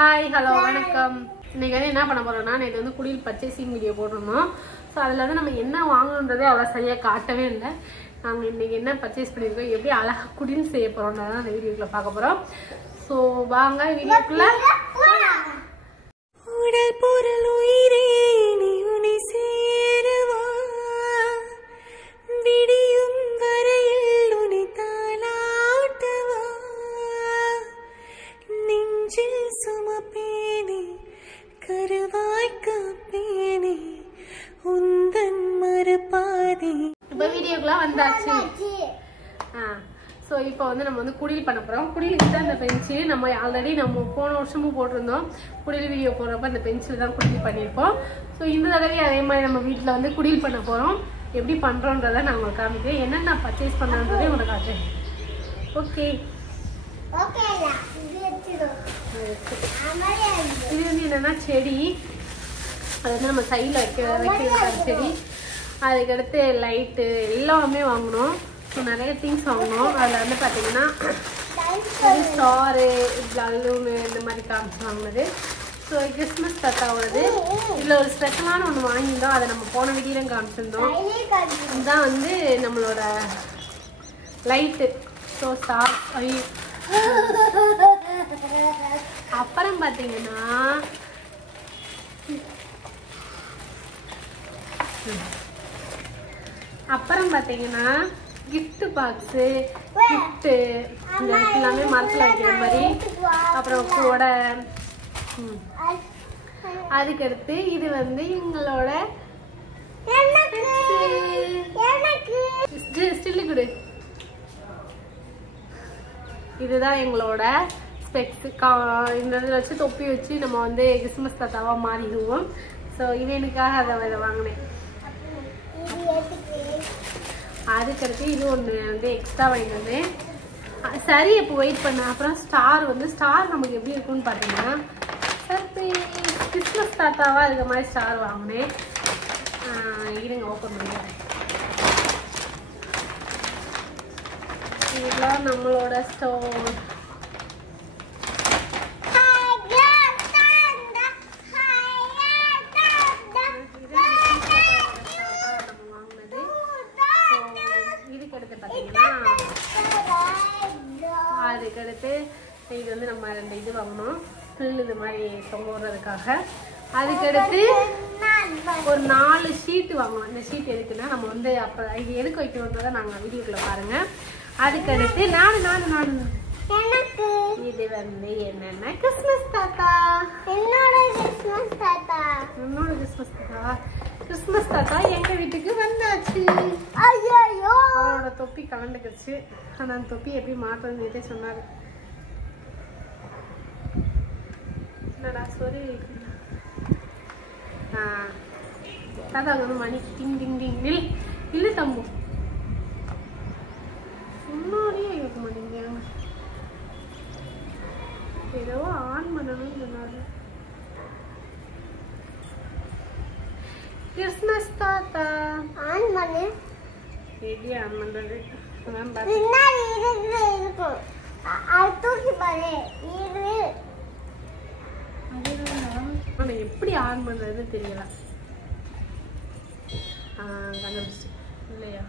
Hi hello வணக்கம். இன்னைக்கு வந்து என்ன பண்ண போறோம்னா, நேற்று வந்து குடில் பர்ச்சேசிங் வீடியோ போட்டிருந்தோம். ஸோ அதில் வந்து நம்ம என்ன வாங்கணுன்றதே அவ்வளோ சரியாக காட்டவே இல்லை. நாங்கள் இன்னைக்கு என்ன பர்ச்சேஸ் பண்ணியிருக்கோம், எப்படி அழகாக குடில் செய்ய போகிறோம்ன்றதான் அந்த வீடியோக்குள்ள பார்க்க போகிறோம். ஸோ வாங்க வீடியோக்குள்ள. உடல் பொருள் உயிரே நீ உன்னை சேரவா, விடியும் வரையில் உன்னை தாளாட்டவா, நெஞ்சில் சுமப்பேனே கருவாய் காப்பேனே உந்தன் மறுபாதி. இப்போ வீடியோக்குள்ள வந்தாச்சு. ஸோ இப்போ வந்து நம்ம வந்து குடில் பண்ண போகிறோம். குடிலுக்கு தான் இந்த பெஞ்சு நம்ம ஆல்ரெடி நம்ம போன வருஷமும் போட்டிருந்தோம். குடில் வீடியோ போடுறப்ப அந்த பெஞ்சில் தான் குடில் பண்ணியிருப்போம். ஸோ இந்த தடவை அதே மாதிரி நம்ம வீட்டில் வந்து குடில் பண்ண போகிறோம். எப்படி பண்ணுறோன்றதை நான் உங்களுக்கு காமிக்கிறேன். என்னென்ன பர்ச்சேஸ் பண்ணுறதே உங்களுக்கு காட்டுறேன். ஓகே, இது வந்து என்னென்னா செடி, அது வந்து நம்ம சைடில் வைக்கிற செடி. அதுக்கடுத்து லைட்டு எல்லாமே வாங்கணும். ஸோ நிறைய திங்ஸ் வாங்கணும். அதில் வந்து பார்த்தீங்கன்னா ஸ்டாரு, பலூனு இந்த மாதிரி காமிச்சு வாங்கினது. ஸோ கிறிஸ்மஸ் தாத்தாவோடது. இதில் ஒரு ஸ்பெஷலான ஒன்று வாங்கியிருந்தோம். அதை நம்ம போன வீடியோலையும் காமிச்சிருந்தோம். இதுதான் வந்து நம்மளோட லைட்டு. So star. அப்புறம் பார்த்தீங்கன்னா கிஃப்ட் பாக்ஸு, கிஃப்ட்டு எல்லாமே மரத்தில் வைக்கிற மாதிரி. அப்புறம் கூட அதுக்கடுத்து இது வந்து எங்களோட ஸ்டில்லு குடு. இதுதான் எங்களோட ஸ்பெக்ஸ். இந்த இதில் வச்சு தொப்பி வச்சு நம்ம வந்து கிறிஸ்மஸ் தாத்தாவாக மாறிடுவோம். ஸோ இவனுக்காக அதை வாங்கினேன். அதுக்கடுத்து இது ஒன்று வந்து எக்ஸ்ட்ரா வாங்கினது. சரி, இப்போ வெயிட் பண்ண. அப்புறம் ஸ்டார் நமக்கு எப்படி இருக்குன்னு பார்த்தீங்கன்னா, கிறிஸ்மஸ் தாத்தாவாக இருக்கிற மாதிரி ஸ்டார் வாங்கினேன். இருங்க ஓப்பன் பண்ணிடுறேன். இதெல்லாம் நம்மளோட ஸ்டோர். அதுக்கடுத்து இது வந்து நம்ம 2 இது வாங்கணும், பில் இது மாதிரி தொங்க விடுறதுக்காக. அதுக்கடுத்து ஒரு 4 ஷீட்டு வாங்கணும். இந்த ஷீட் எதுக்குன்னா, நம்ம வந்து அப்போ இது எதுக்கு வைக்கணுன்றதை நாங்கள் வீடியோக்குள்ள பாருங்க. அதுக்கடுத்து நான் இது வந்து என்னன்னா கிறிஸ்மஸ் தாத்தா. என்னோட கிறிஸ்மஸ் தாத்தா எங்க வீட்டுக்கு வந்தாச்சு. அவரோட தொப்பி கலந்துக்கிடுச்சு. ஆனா அந்த தொப்பி எப்படி மாட்டுறதுன்னு சொன்னாரு. என்னடா சொரி. தாத்தா வந்து மணி டிங் டிங் டிங் இல்லை தம்பு முன்னாடியே இருக்க மாட்டீங்க. ஏதோ ஆன் பண்ணணும்னு சொன்னாரு. கிறிஸ்மஸ் தாத்தா ஆன் பண்ணு. எப்படி ஆன் பண்றது? எப்படி ஆன் பண்றது தெரியல. கண்டுபிடிச்சு இல்லையா?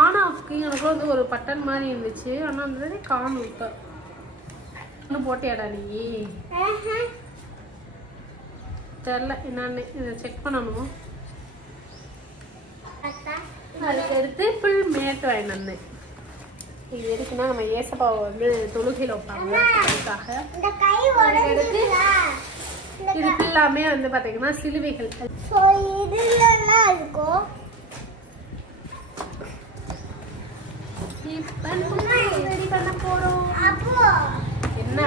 ஆன் ஆஃப்க்கு எனக்கு வந்து ஒரு பட்டன் மாதிரி இருந்துச்சு. ஆனால் அந்த காணும். இப்போ இன்னும் போட்டியாடா நீ? தெரில என்னன்னு இதை செக் பண்ணணும். அதுக்கடுத்து ஃபுல் மேட் வாங்கிட்டு வந்தேன். இது எதுக்குன்னா, நம்ம ஏசப்பாவை வந்து தொழுகையில் வைப்பாங்க அதுக்காக. அதுக்கடுத்து இது ஃபுல்லாமே வந்து பார்த்தீங்கன்னா சிலுவைகள். ரெடி பண்ண போறோம். என்ன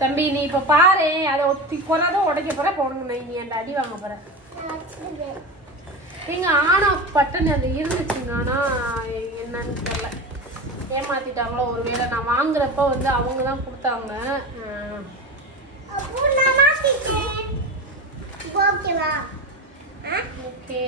தம்பி, நீ இப்ப பாரு. அதை கொறாதான் உடைக்க போற. போடுங்க, நீ அந்த அடி வாங்க போற. நீங்க ஆன் ஆஃப் பட்டன் அது இருந்துச்சுங்க. ஆனா என்னன்னு தெரியல, ஏமாத்திட்டாங்களோ ஒருவேளை. நான் வாங்குறப்ப வந்து அவங்க தான் கொடுத்தாங்க. ஓகே.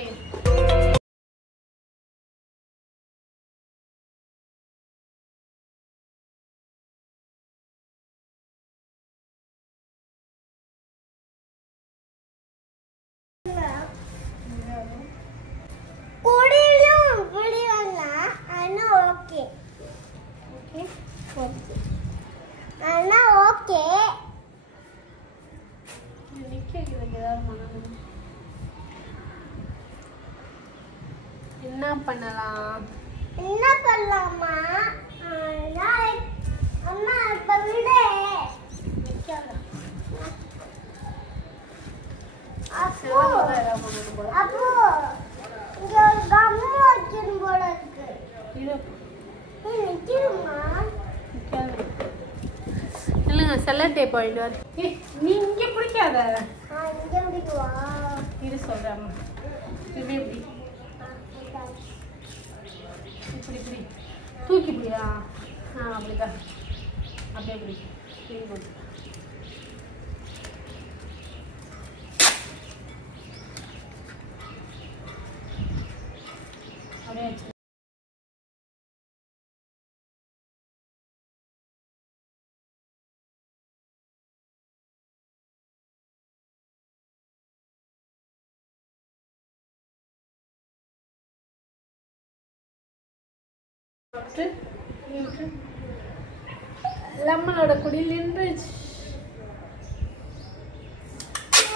என்ன பண்ணலாம்? என்ன பண்ணலாமா? அம்மா இப்ப விடு. அப்போ இங்க ஒரு கம்மு வச்சிரும் போல இருக்கு. நிக்கிறமா? இல்லைங்க செல்ல டேப் வாங்கிட்டு வர. நீ இங்கே பிடிக்காத. இங்க பிடிக்குவா? இது சொல்கிறேன். இப்படி இப்படி இப்படி இப்படி தூக்கி இப்படியா? அப்படிதான். அப்படியே இப்படி தூக்கி போட்டு அப்படியே வச்சு. லெமனோட குடியில் நின்றுச்சு.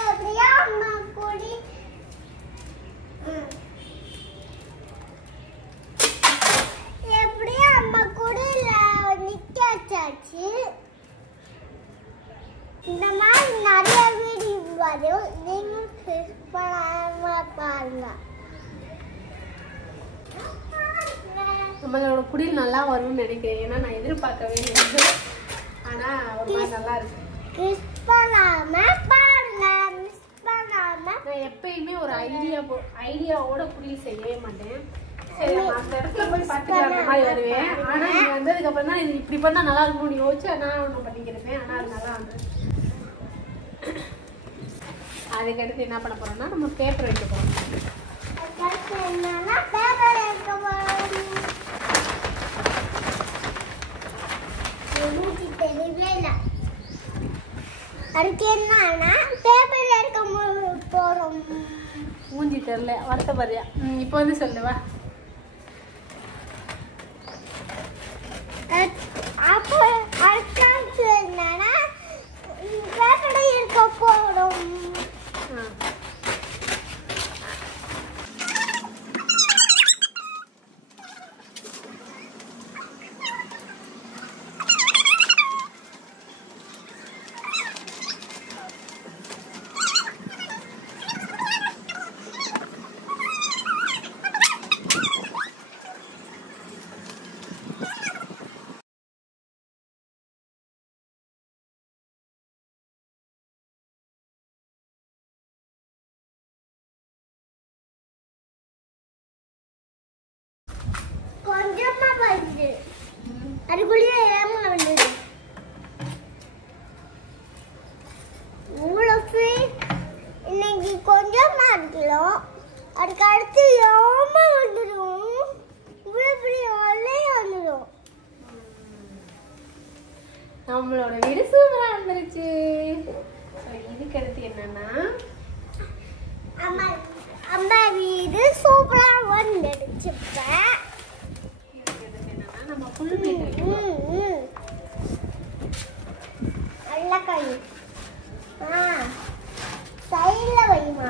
அப்படியே அம்மா குடி. எப்படியே அம்மா குடியில நிக்க வச்சாச்சு. இந்த மாதிரி நிறைய வீடியோ வரும். நீங்க பாருங்க. நம்மளோட குடியில் நல்லா வரும்னு நினைக்கிறேன். ஏன்னா நான் எதிர்பார்க்கவே இல்லை. ஆனா ஒரு மாதிரி நல்லா இருக்கு. நான் எப்பயுமே ஒரு ஐடியாவோட குடியில் செய்யவே மாட்டேன். சரி நான் அந்த இடத்துல போய் பார்த்துட்டு அந்த மாதிரி வருவேன். ஆனா நீங்க வந்ததுக்கு அப்புறம் தான் இது இப்படி பண்ணா நல்லா இருக்கும்னு யோசிச்சு நான் ஒன்று பண்ணிக்கிறேன். ஆனா அது நல்லா வந்து அதுக்கடுத்து என்ன பண்ண போறோம்னா நம்ம பேப்பர் வைக்க போறோம். அதுக்கு என்னன்னா பேப்பர் எடுக்க போறோம். மூஞ்சி தெரியல வருத்தப்படுறியா? இப்போ வந்து சொல்லுவா. அப்போ அடுத்த என்னன்னா பேப்பர் எடுக்க போறோம். கொஞ்சமா வந்து அதுக்குள்ளேயே ஏமா வந்தது. உங்களுக்கு இன்னைக்கு கொஞ்சமா இருக்கலாம். அதுக்கு அடுத்து ஏமா வந்துடும். இவ்வளவு பெரிய வெள்ளையா வந்துடும். நம்மளோட வீடு சூப்பரா வந்துருச்சு. இதுக்கு அடுத்து என்னன்னா அம்மா வீடு சூப்பரா வந்துடுச்சு. நம்ம புல் மேட் நல்ல கை சைடுல வைமா.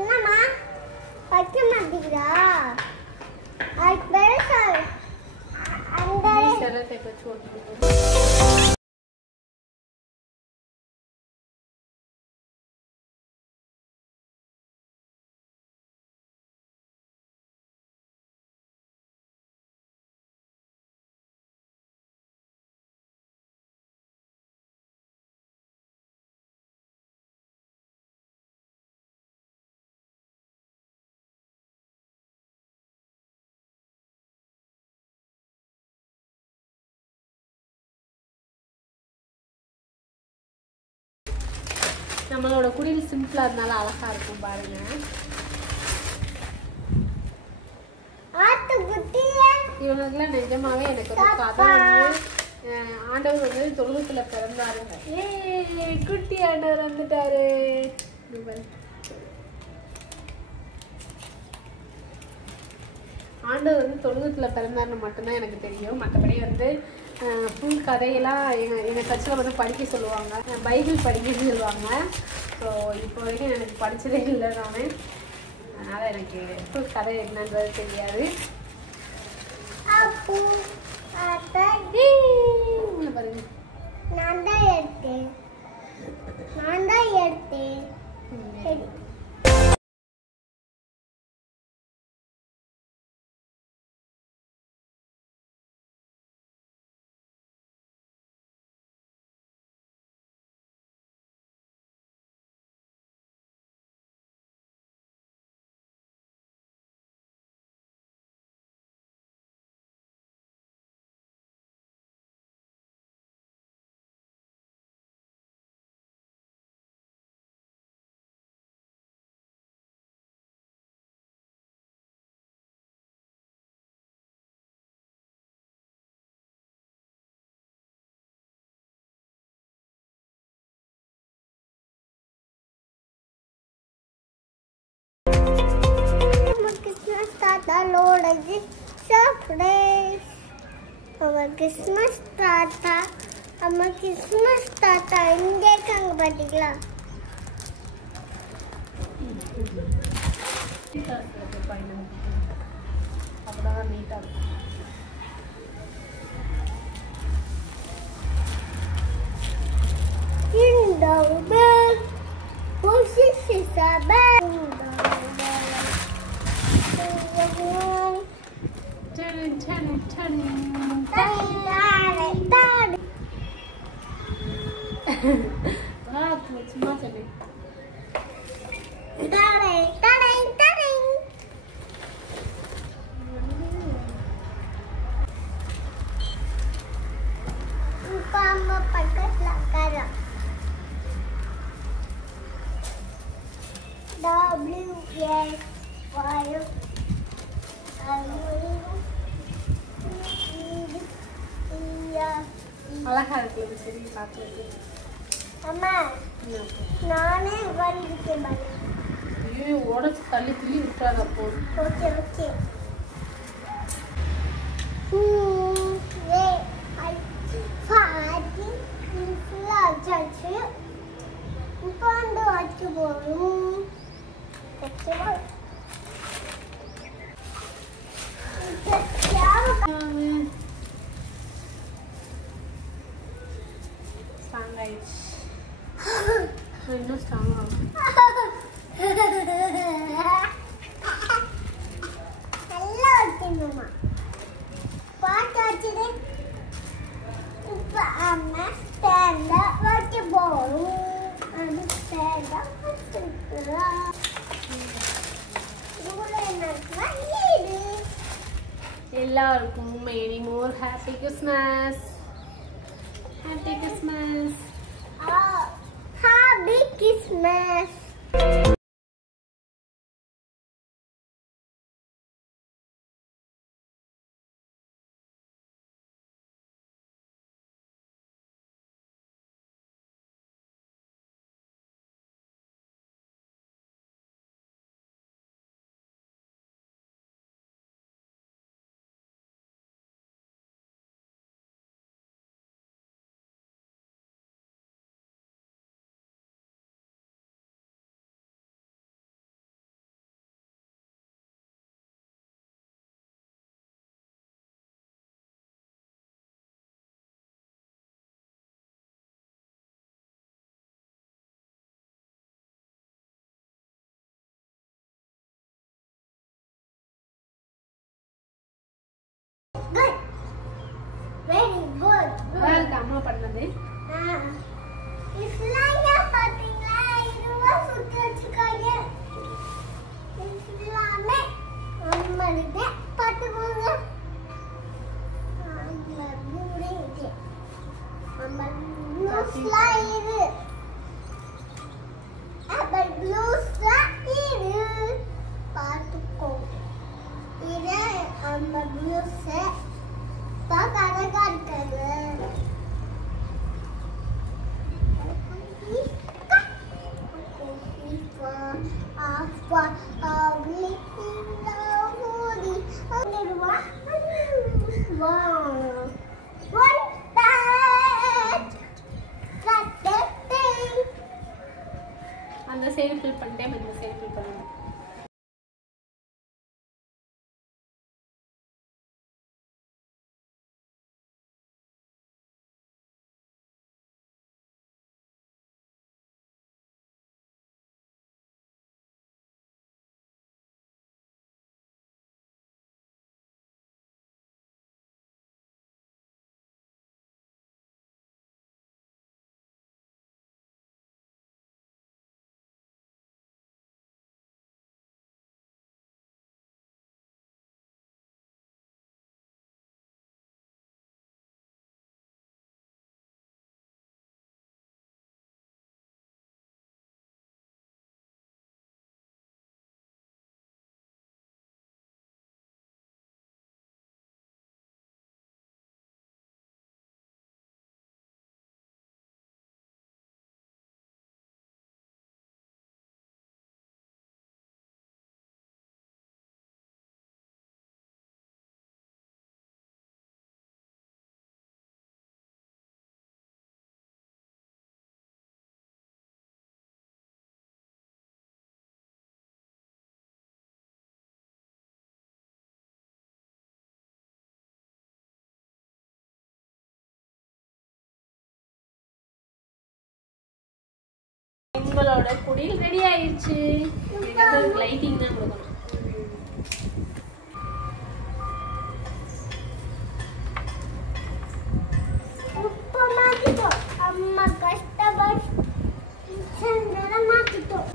என்னம்மா வைக்க மாட்டேங்கிறா? அது பெருசா அந்த செல்லத்தை வச்சு ஓட்டு. நம்மளோட குடியில் சிம்பிளா இருந்தாலும் அழகா இருக்கும் பாருங்க. இவங்களுக்குலாம் நிஜமாவே எனக்கு ஒரு கதை வந்து ஆண்டவர் வந்து தொழுகத்துல பிறந்தாருங்க. குட்டி ஆண்டவர் வந்துட்டாரு. ஆண்டவர் வந்து தொழுகத்துல பிறந்தாருன்னு மட்டும்தான் எனக்கு தெரியும். மற்றபடி வந்து ஃபுல் கதையெல்லாம் எங்கள் சர்ச்சில் வந்து படிக்க சொல்லுவாங்க. பைபிள் படிக்கணும்னு சொல்லுவாங்க. ஸோ இப்போ வரைக்கும் எனக்கு படித்ததே இல்லை நானே, அதனால் எனக்கு எப்போ கதை என்னன்றது தெரியாது. பாருங்க நான் தான் எடுத்தேன். கிறிஸ்மஸ் தாத்தா அம்மா கிறிஸ்மஸ் தாத்தா இங்கே இருக்காங்க பாத்தீங்களா? அப்பதான் நீட்டா இருக்கும். சும்மா சொல்லு. அம்மா பக்கத்துல உட்காரா. அழகா இருக்கு சரி பார்த்து. அம்மா நானே வந்துட்டேன் பாரு. ஐயோ உடச்சு தள்ளி துள்ளி விட்டுறாத போ. Okay okay. இப்போ வந்து வச்சு போகணும். ஸ்ட்ராங் ஆயிடுச்சு. இன்னும் ஸ்ட்ராங் ஆகும். நல்லா வச்சுக்கணுமா பாட்டு வச்சுட்டு இப்போ அம்மா ஸ்டாண்ட வச்சு போகணும். அது ஸ்டாண்ட வச்சுக்கலாம். எல்லாருக்கும் many more happy Christmas. Happy Christmas. Happy Christmas. Good. Very good. அம்மா பண்ணது. இஸ்லாமியா பாத்தீங்களா? இதுவா சுத்தி வச்சுக்காங்க. இஸ்லாமே அம்மனுக்கு பாத்துக்கோங்க. அம்மா மூடிட்டு. அம்மா ப்ளூஸ்லா இது. அப்ப ப்ளூஸ்லா இது. பாத்துக்கோ. இது அம்மா ப்ளூஸ். பாக்க அழகா இருக்காது. அந்த சைடு ஃபில் பண்ணிட்டேன், இந்த சைடு ஃபில் பண்ணணும். உங்களோட குடில் ரெடி ஆயிடுச்சு. லைட்டிங் தான் கொடுக்கணும். அம்மா கஷ்டப்பட்டு மாத்திட்டோம்.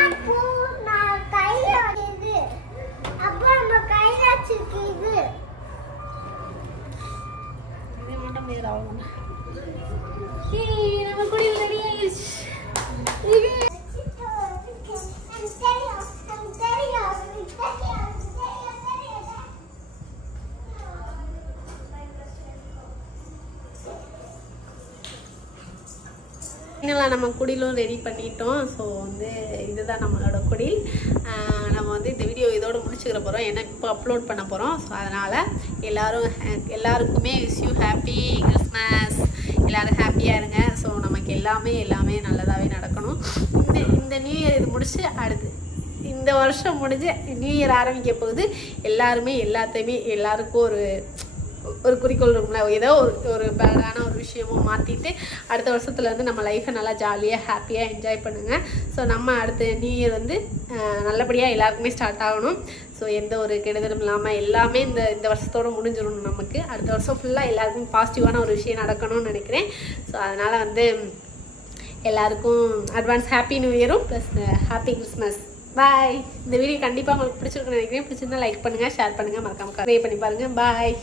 அப்போ நான் கையில இது அப்போ நம்ம கையில வச்சிருக்கீங்க. இதே மட்டும் பேர் ஆகணும். நம்ம குடில் ரெடி ஆயிடுச்சு. இது இன்னெல்லாம் நம்ம குடிலும் ரெடி பண்ணிட்டோம். ஸோ வந்து இதுதான் நம்மளோட குடில். நம்ம வந்து இந்த வீடியோ இதோடு முடிச்சுக்கிற போகிறோம், ஏன்னா இப்போ அப்லோட் பண்ண போகிறோம். ஸோ அதனால் எல்லாருக்குமே விஷ் யூ ஹாப்பி கிறிஸ்மஸ். எல்லோரும் ஹாப்பியாக இருங்க. ஸோ நமக்கு எல்லாமே நல்லதாகவே நடக்கணும். இந்த நியூ இயர் இது முடிச்சு அடுத்து இந்த வருஷம் முடிஞ்சு நியூ இயர் ஆரம்பிக்க போகுது. எல்லாருமே எல்லாருக்கும் ஒரு குறிக்கோள் இருக்கும்ல, ஏதோ ஒரு பேடான ஒரு விஷயமும் மாற்றிட்டு அடுத்த வருஷத்துல வந்து நம்ம லைஃப்பை நல்லா ஜாலியாக ஹாப்பியாக என்ஜாய் பண்ணுங்கள். ஸோ நம்ம அடுத்த நியூ இயர் வந்து நல்லபடியாக எல்லாருக்குமே ஸ்டார்ட் ஆகணும். ஸோ எந்த ஒரு கெடுதலும் இல்லாமல் எல்லாமே இந்த வருஷத்தோடு முடிஞ்சிடணும். நமக்கு அடுத்த வருஷம் ஃபுல்லாக எல்லாருக்கும் பாசிட்டிவான ஒரு விஷயம் நடக்கணும்னு நினைக்கிறேன். ஸோ அதனால் வந்து எல்லாருக்கும் அட்வான்ஸ் ஹாப்பி நியூ இயரும் ப்ளஸ் ஹாப்பி கிறிஸ்மஸ். பாய். இந்த வீடியோ கண்டிப்பாக உங்களுக்கு பிடிச்சிருக்குன்னு நினைக்கிறேன். பிடிச்சிருந்தா லைக் பண்ணுங்கள், ஷேர் பண்ணுங்கள், மறக்காம ட்ரை பண்ணி பாருங்கள். பாய்.